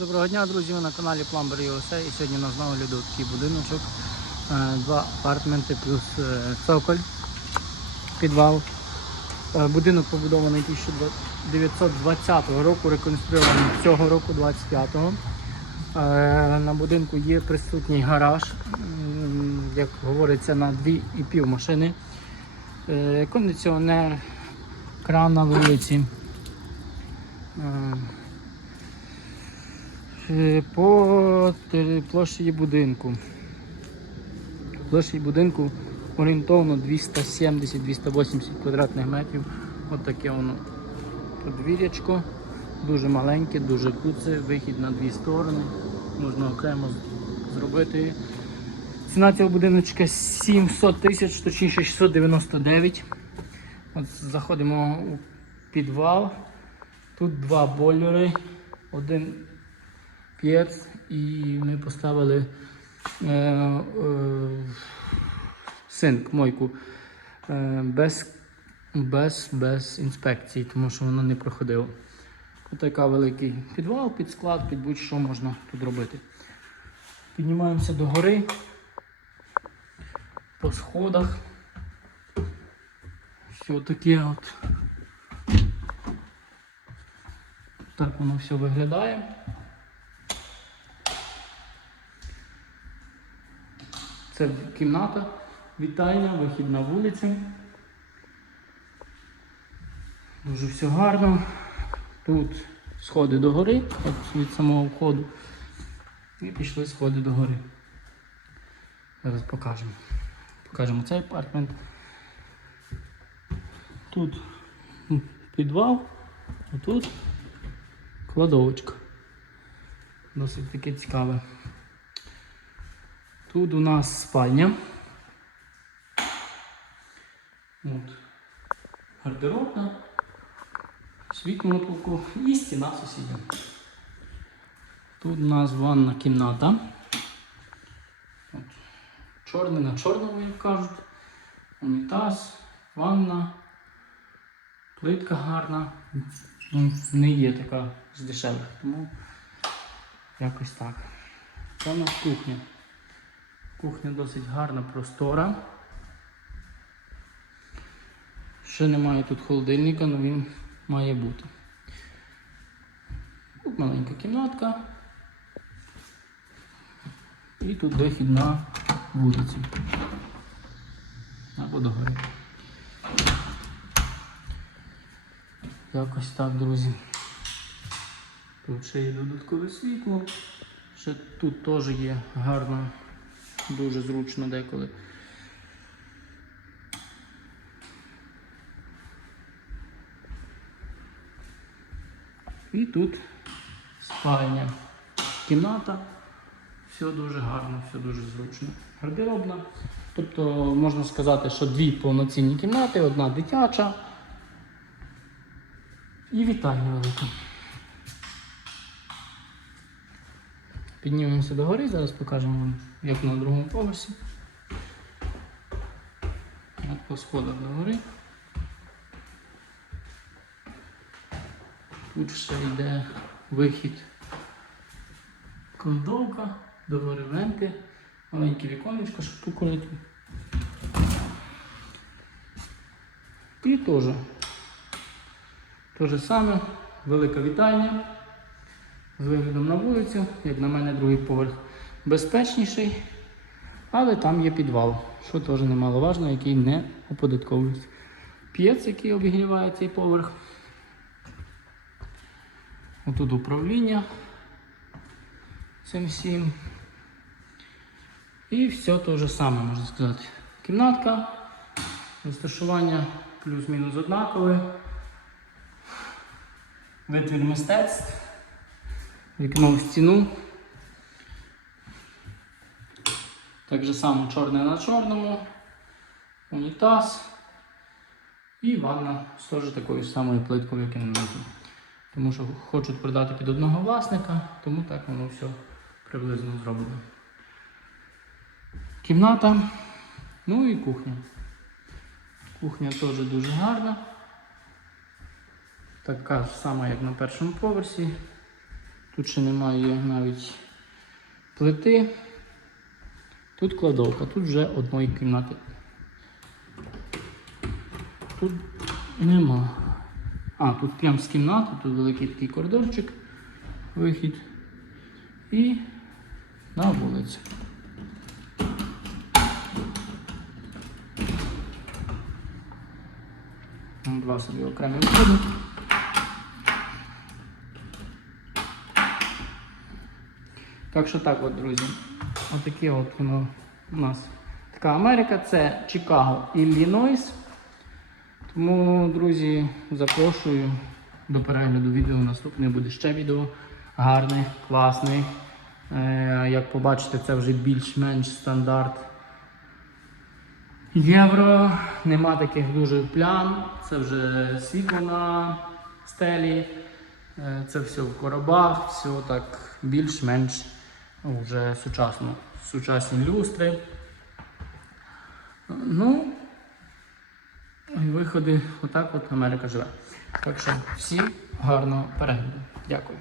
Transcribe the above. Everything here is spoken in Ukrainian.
Доброго дня, друзі! Ви на каналі Plumber USA і сьогодні у нас знову огляду такий будиночок. Е, Два апартаменти плюс е, цоколь, підвал. Е, Будинок побудований 1920 року, реконструйований цього року, 25-го. Е, На будинку є присутній гараж, як говориться, на 2,5 машини. Е, Кондиціонер, кран на вулиці. Е, По площі будинку. Площі будинку орієнтовно 270-280 квадратних метрів. От таке воно подвір'ячко. Дуже маленьке, дуже куце, вихід на дві сторони. Можна окремо зробити. Ціна цього будиночка 700 тисяч, точніше 699. От заходимо у підвал. Тут два бойлери. Один п'єц і ми поставили е, е, синк, мойку е, без, без, без інспекції, тому що воно не проходило. Ось така великий підвал, під склад, під будь-що можна тут робити. Піднімаємося до гори по сходах. Все таке от. Так воно все виглядає. Це кімната, вітальня, вихід на вулицю. Дуже все гарно. Тут сходи до гори, от від самого входу. І пішли сходи до гори. Зараз покажемо. Покажемо цей апартмент. Тут підвал, а тут кладовочка. Досить таке цікаве. Тут у нас спальня. От. Гардеробна, світло на полку і стіна сусідня. Тут у нас ванна кімната. От. Чорне на чорному, як кажуть. Унітаз, ванна, плитка гарна. Ну, Не є така з дешевих, тому якось так. Це у нас кухня. Кухня досить гарна, простора. Ще немає тут холодильника, але він має бути. Тут маленька кімнатка. І тут вихід на вулицю. Або до гори. Якось так, друзі. Тут ще є додаткове світло. Ще тут теж є гарно Дуже зручно деколи. І тут спальня, кімната. Все дуже гарно, все дуже зручно. Гардеробна. Тобто можна сказати, що дві повноцінні кімнати, одна дитяча і вітальня велика. Піднімемося до гори, зараз покажемо вам, як на другому поверсі. По сходах до гори. Тут ще йде вихід кладовка, до гори венти, маленьке віконечко, щоб покурити. І теж. Те же саме, велика вітальня з виглядом на вулицю, як на мене, другий поверх безпечніший, але там є підвал, що теж немаловажно, який не оподатковується. П'єц, який обігріває цей поверх. Отут управління цим всім. І все те же саме, можна сказати. Кімнатка, розташування плюс-мінус однакове. Витвір мистецтв вікно в стіну. Так же само чорне на чорному, унітаз і ванна з теж такою самою плиткою, як і на мене. Тому що хочуть продати під одного власника, тому так воно все приблизно зроблено. Кімната, ну і кухня. Кухня теж дуже гарна. Така ж сама, як на першому поверсі. Тут ще немає навіть плити. Тут кладовка, тут вже одної кімнати. Тут нема. А, тут прям з кімнати, тут великий такий коридорчик, вихід. І на вулицю. Два собі окремі входи. Так що так от, друзі. Отаке от воно у нас. Така Америка, це Чикаго, Іллінойс. Тому, друзі, запрошую до перегляду відео. Наступне буде ще відео. Гарне, класне. Е, Як побачите, це вже більш-менш стандарт євро. Нема таких дуже плям. Це вже світло на стелі. Е, Це все в коробах, все так більш-менш вже сучасно. Сучасні люстри. Ну, і виходи, отак от Америка живе. Так що всім гарного перегляду. Дякую.